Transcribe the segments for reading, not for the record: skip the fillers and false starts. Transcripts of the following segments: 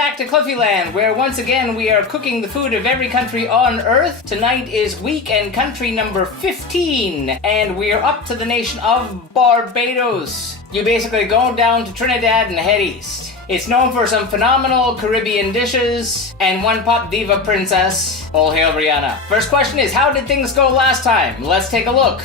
back to Cliffyland, where once again we are cooking the food of every country on Earth. Tonight is week and country number 15, and we are up to the nation of Barbados. You basically go down to Trinidad and head east. It's known for some phenomenal Caribbean dishes and one pop diva princess. All hail Rihanna. First question is, how did things go last time? Let's take a look.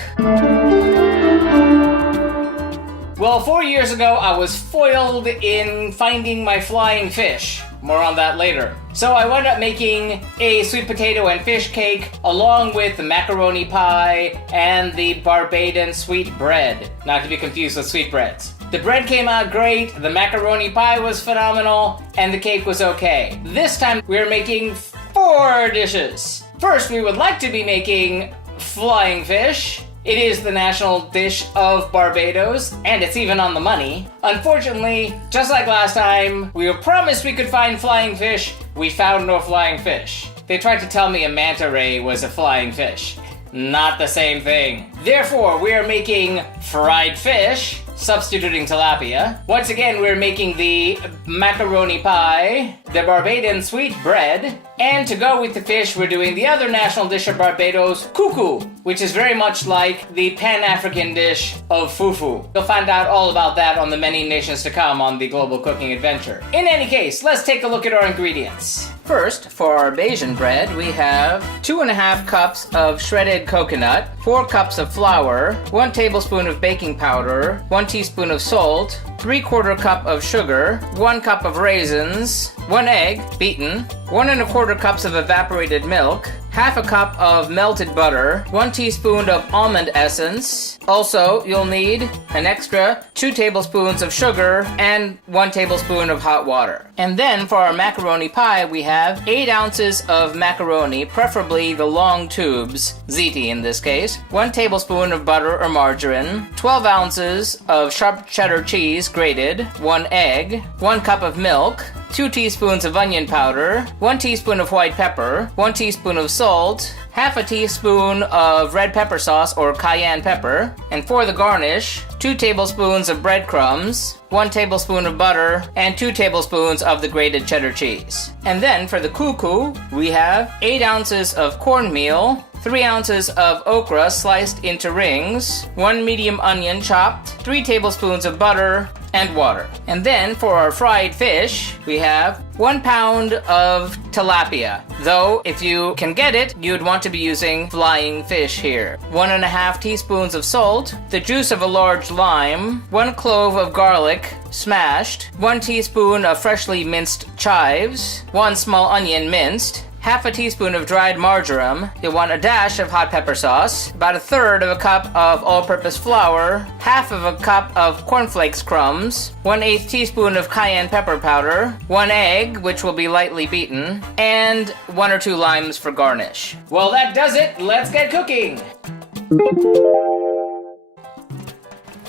Well, 4 years ago, I was foiled in finding my flying fish. More on that later. So I wound up making a sweet potato and fish cake along with the macaroni pie and the Barbadan sweet bread. Not to be confused with sweetbreads. The bread came out great, the macaroni pie was phenomenal, and the cake was okay. This time we're making 4 dishes. First, we would like to be making flying fish. It is the national dish of Barbados, and it's even on the money. Unfortunately, just like last time, we were promised we could find flying fish. We found no flying fish. They tried to tell me a manta ray was a flying fish. Not the same thing. Therefore, we are making fried fish, substituting tilapia. Once again, we're making the macaroni pie, the Barbadan sweet bread, and to go with the fish, we're doing the other national dish of Barbados, Cou-Cou, which is very much like the Pan-African dish of fufu. You'll find out all about that on the many nations to come on the Global Cooking Adventure. In any case, let's take a look at our ingredients. First, for our Bajan bread, we have 2.5 cups of shredded coconut, 4 cups of flour, 1 tablespoon of baking powder, 1 teaspoon of salt, 3/4 cup of sugar, 1 cup of raisins, 1 egg, beaten, 1 1/4 cups of evaporated milk, half a cup of melted butter, 1 teaspoon of almond essence. Also, you'll need an extra 2 tablespoons of sugar and 1 tablespoon of hot water. And then for our macaroni pie, we have 8 ounces of macaroni, preferably the long tubes, ziti in this case, 1 tablespoon of butter or margarine, 12 ounces of sharp cheddar cheese grated, 1 egg, 1 cup of milk, 2 teaspoons of onion powder, 1 teaspoon of white pepper, 1 teaspoon of salt, half a teaspoon of red pepper sauce or cayenne pepper, and for the garnish, 2 tablespoons of breadcrumbs, 1 tablespoon of butter, and 2 tablespoons of the grated cheddar cheese. And then for the Cou-Cou, we have 8 ounces of cornmeal, 3 ounces of okra sliced into rings, 1 medium onion chopped, 3 tablespoons of butter, and water. And then for our fried fish, we have 1 pound of tilapia. Though, if you can get it, you'd want to be using flying fish here. 1.5 teaspoons of salt, the juice of a large lime, 1 clove of garlic, smashed, 1 teaspoon of freshly minced chives, 1 small onion minced, half a teaspoon of dried marjoram. You'll want a dash of hot pepper sauce, about 1/3 of a cup of all-purpose flour, half of a cup of cornflakes crumbs, 1/8 teaspoon of cayenne pepper powder, 1 egg, which will be lightly beaten, and 1 or 2 limes for garnish. Well, that does it. Let's get cooking.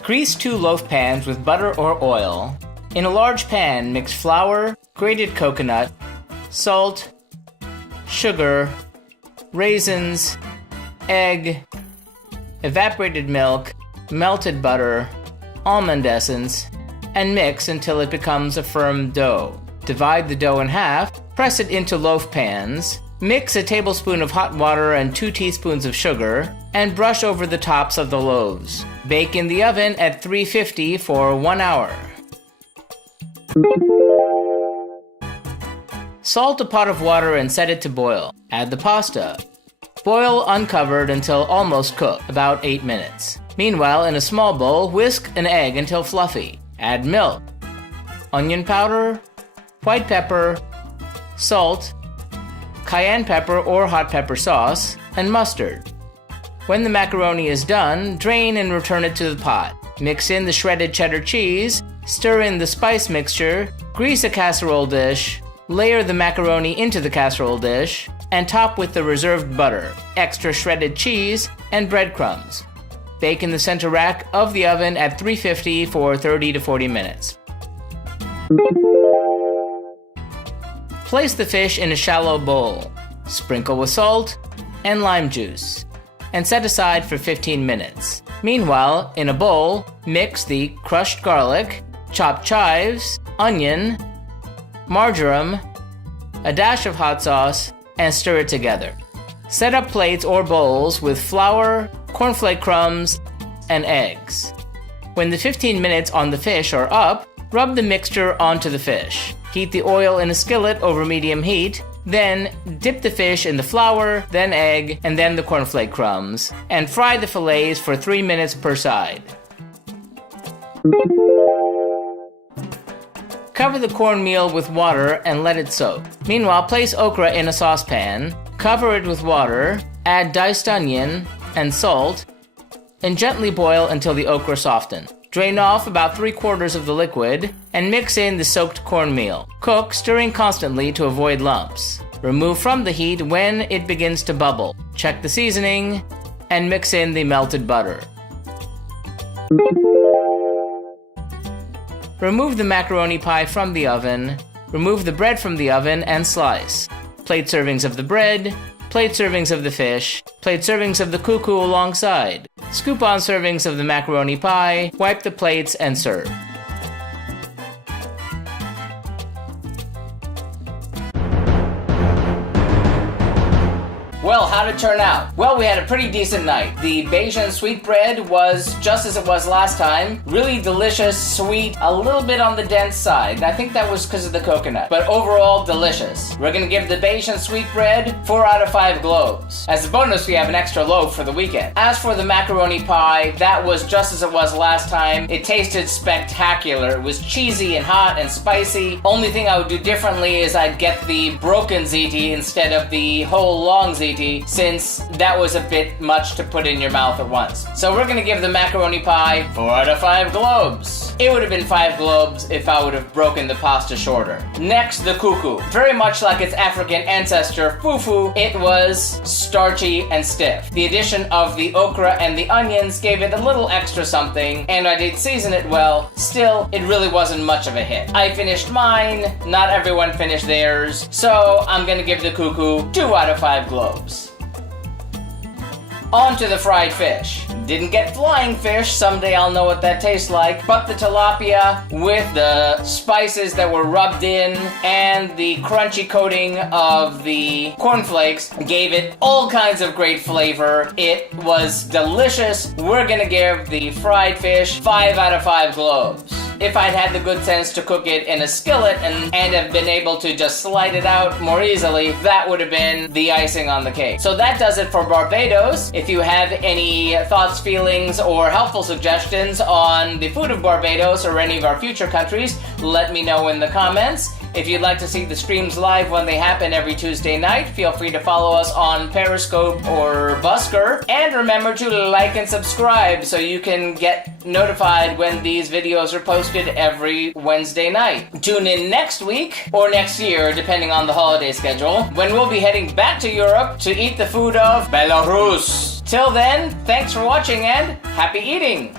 Grease 2 loaf pans with butter or oil. In a large pan, mix flour, grated coconut, salt, sugar, raisins, egg, evaporated milk, melted butter, almond essence, and mix until it becomes a firm dough. Divide the dough in half, press it into loaf pans, mix a tablespoon of hot water and 2 teaspoons of sugar, and brush over the tops of the loaves. Bake in the oven at 350 for 1 hour. Salt a pot of water and set it to boil. Add the pasta. Boil uncovered until almost cooked, about 8 minutes. Meanwhile, in a small bowl, whisk an egg until fluffy. Add milk, onion powder, white pepper, salt, cayenne pepper or hot pepper sauce, and mustard. When the macaroni is done, drain and return it to the pot. Mix in the shredded cheddar cheese, stir in the spice mixture, grease a casserole dish, layer the macaroni into the casserole dish, and top with the reserved butter, extra shredded cheese, and breadcrumbs. Bake in the center rack of the oven at 350 for 30 to 40 minutes. Place the fish in a shallow bowl. Sprinkle with salt and lime juice, and set aside for 15 minutes. Meanwhile, in a bowl, mix the crushed garlic, chopped chives, onion, marjoram, a dash of hot sauce, and stir it together. Set up plates or bowls with flour, cornflake crumbs, and eggs. When the 15 minutes on the fish are up, rub the mixture onto the fish. Heat the oil in a skillet over medium heat, then dip the fish in the flour, then egg, and then the cornflake crumbs, and fry the fillets for 3 minutes per side. Cover the cornmeal with water and let it soak. Meanwhile, place okra in a saucepan, cover it with water, add diced onion and salt, and gently boil until the okra softens. Drain off about 3/4 of the liquid and mix in the soaked cornmeal. Cook, stirring constantly to avoid lumps. Remove from the heat when it begins to bubble. Check the seasoning and mix in the melted butter. Remove the macaroni pie from the oven. Remove the bread from the oven and slice. Plate servings of the bread, plate servings of the fish, plate servings of the Cou-Cou alongside. Scoop on servings of the macaroni pie, wipe the plates, and serve. Well, how'd it turn out? Well, we had a pretty decent night. The Bajan sweetbread was just as it was last time. Really delicious, sweet, a little bit on the dense side. I think that was because of the coconut, but overall delicious. We're gonna give the Bajan sweetbread 4 out of 5 globes. As a bonus, we have an extra loaf for the weekend. As for the macaroni pie, that was just as it was last time. It tasted spectacular. It was cheesy and hot and spicy. Only thing I would do differently is I'd get the broken ziti instead of the whole long ziti, since that was a bit much to put in your mouth at once. So we're gonna give the macaroni pie 4 out of 5 globes. It would have been 5 globes if I would have broken the pasta shorter. Next, the Cou-Cou. Very much like its African ancestor, fufu, it was starchy and stiff. The addition of the okra and the onions gave it a little extra something, and I did season it well. Still, it really wasn't much of a hit. I finished mine, not everyone finished theirs, so I'm gonna give the Cou-Cou 2 out of 5 globes. On to the fried fish. Didn't get flying fish, someday I'll know what that tastes like, but the tilapia with the spices that were rubbed in and the crunchy coating of the cornflakes gave it all kinds of great flavor. It was delicious. We're gonna give the fried fish 5 out of 5 globes. If I'd had the good sense to cook it in a skillet and have been able to just slide it out more easily, that would have been the icing on the cake. So that does it for Barbados. If you have any thoughts, feelings, or helpful suggestions on the food of Barbados or any of our future countries, let me know in the comments. If you'd like to see the streams live when they happen every Tuesday night, feel free to follow us on Periscope or Busker. And remember to like and subscribe so you can get notified when these videos are posted every Wednesday night. Tune in next week, or next year, depending on the holiday schedule, when we'll be heading back to Europe to eat the food of Belarus. Till then, thanks for watching and happy eating!